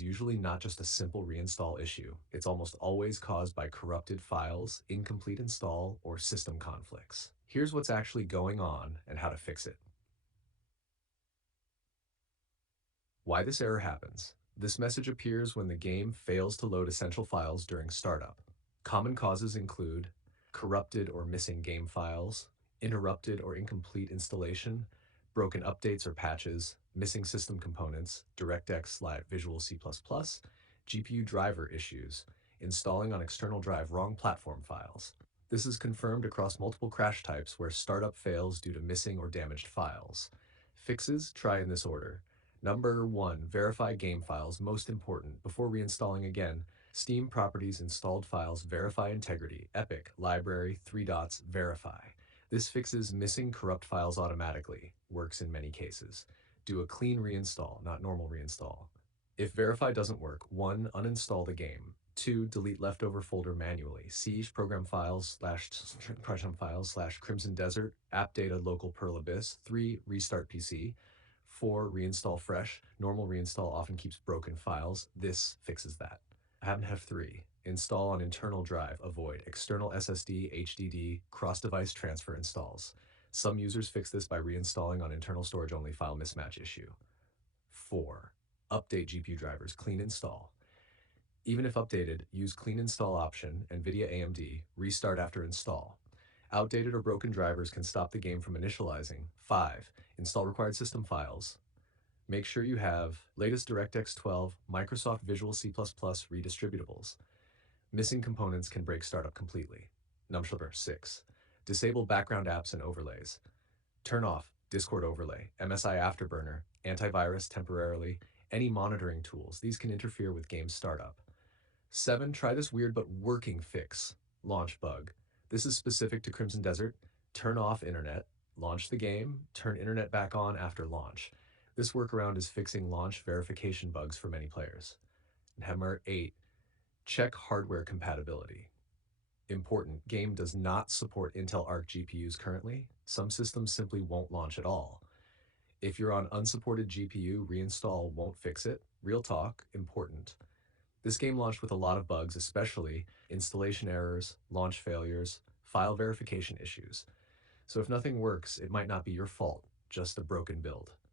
is usually not just a simple reinstall issue. It's almost always caused by corrupted files, incomplete install, or system conflicts. Here's what's actually going on and how to fix it. Why this error happens. This message appears when the game fails to load essential files during startup. Common causes include corrupted or missing game files, interrupted or incomplete installation, broken updates or patches, missing system components, DirectX Visual C++, GPU driver issues, installing on external drive wrong platform files. This is confirmed across multiple crash types where startup fails due to missing or damaged files. Fixes, try in this order. Number 1. Verify game files, most important. Before reinstalling again, Steam properties installed files verify integrity. Epic, library, 3 dots, verify. This fixes missing corrupt files automatically. Works in many cases. Do a clean reinstall, not normal reinstall. If verify doesn't work, 1. Uninstall the game. 2. Delete leftover folder manually. Siege program files / Crimson Desert, app data local Perl Abyss. 3. Restart PC. 4. Reinstall fresh. Normal reinstall often keeps broken files. This fixes that. I happen to have 3. Install on internal drive. Avoid external SSD, HDD, cross-device transfer installs. Some users fix this by reinstalling on internal storage only file mismatch issue. 4. Update GPU drivers. Clean install. Even if updated, use clean install option, NVIDIA AMD, restart after install. Outdated or broken drivers can stop the game from initializing. 5. Install required system files. Make sure you have latest DirectX 12, Microsoft Visual C++ redistributables. Missing components can break startup completely. Number 6. Disable background apps and overlays. Turn off Discord overlay, MSI Afterburner, antivirus temporarily, any monitoring tools. These can interfere with game startup. 7. Try this weird but working fix. Launch bug. This is specific to Crimson Desert. Turn off internet, launch the game, turn internet back on after launch. This workaround is fixing launch verification bugs for many players. Number 8. Check hardware compatibility. Important, game does not support Intel Arc GPUs currently. Some systems simply won't launch at all. If you're on unsupported GPU, reinstall won't fix it. Real talk, important. This game launched with a lot of bugs, especially installation errors, launch failures, file verification issues. So if nothing works, it might not be your fault, just a broken build.